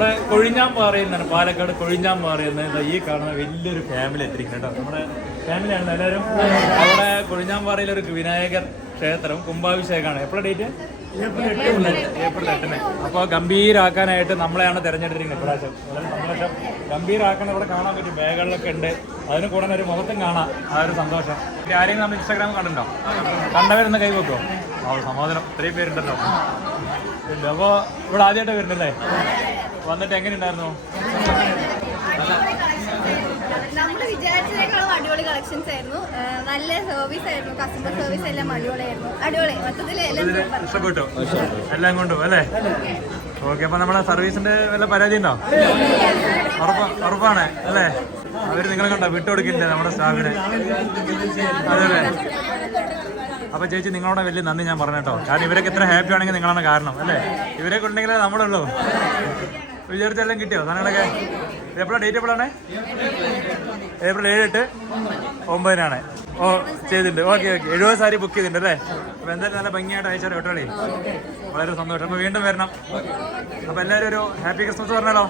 നമ്മുടെ കൊഴിഞ്ഞാമ്പാറയിൽ നിന്നാണ്, പാലക്കാട് കൊഴിഞ്ഞാമ്പാറയിൽ നിന്ന് ഈ കാണുന്ന വലിയൊരു ഫാമിലി എത്തിയിരിക്കുന്നത് കേട്ടോ. നമ്മുടെ ഫാമിലിയാണ് എല്ലാവരും. അവിടെ കൊഴിഞ്ഞാമ്പാറയിലൊരു വിനായകർ ക്ഷേത്രം കുംഭാഭിഷേകമാണ്. എപ്പോഴാണ് ഡേറ്റ്? ഏപ്രിൽ 8-ന്. അപ്പോൾ ഗംഭീരാക്കാനായിട്ട് നമ്മളെയാണ് തിരഞ്ഞെടുത്തിരിക്കുന്നത് ഇപ്രാവശ്യം. വളരെ സന്തോഷം. ഗംഭീരാക്കാൻ ഇവിടെ കാണാൻ പറ്റും, ബാഗുകളിലൊക്കെ ഉണ്ട്. അതിന് കൂടെ ഒരു മുഖത്തും കാണാം ആ ഒരു സന്തോഷം. ആരെയും നമ്മൾ ഇൻസ്റ്റാഗ്രാമിൽ കണ്ടിട്ടുണ്ടോ? കണ്ടവരൊന്ന് കൈ വെക്കുമോ? സമാധാനം, ഇത്രയും പേരുണ്ടല്ലോ. അപ്പോൾ ഇവിടെ ആദ്യമായിട്ട് വരുന്നല്ലേ? വന്നിട്ട് എങ്ങനെയുണ്ടായിരുന്നു? നമ്മൾ വിചാരിച്ചതിനേക്കാളും അടിപൊളി കളക്ഷൻസ് ആയിരുന്നു. നല്ല സർവീസ് ആയിരുന്നു. കസ്റ്റമർ സർവീസ് എല്ലാം അടിപൊളിയായിരുന്നു. അടിപൊളി മൊത്തത്തിൽ ഇഷ്ടപ്പെട്ടു എല്ലാം കൊണ്ടും അല്ലേ? ഓക്കെ. അപ്പൊ നമ്മളെ സർവീസിന്റെ വല്ല പരാതി ഉണ്ടോ? ഉറപ്പാണ് അല്ലേ? അവര് നിങ്ങളെ കണ്ടോ വിട്ടുകൊടുക്കില്ലേ നമ്മുടെ സ്റ്റാഫിനെ? അതെ. അപ്പൊ ചേച്ചി നിങ്ങളോട് വലിയ നന്ദി ഞാൻ പറഞ്ഞോ. കാരണം ഇവരൊക്കെ എത്ര ഹാപ്പി ആണെങ്കിൽ നിങ്ങളാണ് കാരണം അല്ലേ? ഇവരൊക്കെ ഉണ്ടെങ്കിലേ നമ്മളുള്ളൂ. വിചാരിച്ചെല്ലാം കിട്ടിയോ സാധനങ്ങളൊക്കെ? എപ്പോഴാണ് ഡേറ്റ്? എപ്പോഴാണ്? ഏപ്രിൽ 7, 8, 9 ഓ ചെയ്തിട്ടുണ്ട്. ഓക്കെ. 70 സാരി ബുക്ക് ചെയ്തിട്ടുണ്ട് അല്ലേ? അപ്പോൾ എന്തായാലും നല്ല ഭംഗിയായിട്ട് അയച്ചാൽ കേട്ടോളി. വളരെ സന്തോഷം. അപ്പോൾ വീണ്ടും വരണം. അപ്പോൾ എല്ലാവരും ഒരു ഹാപ്പി ക്രിസ്മസ് പറഞ്ഞാലോ?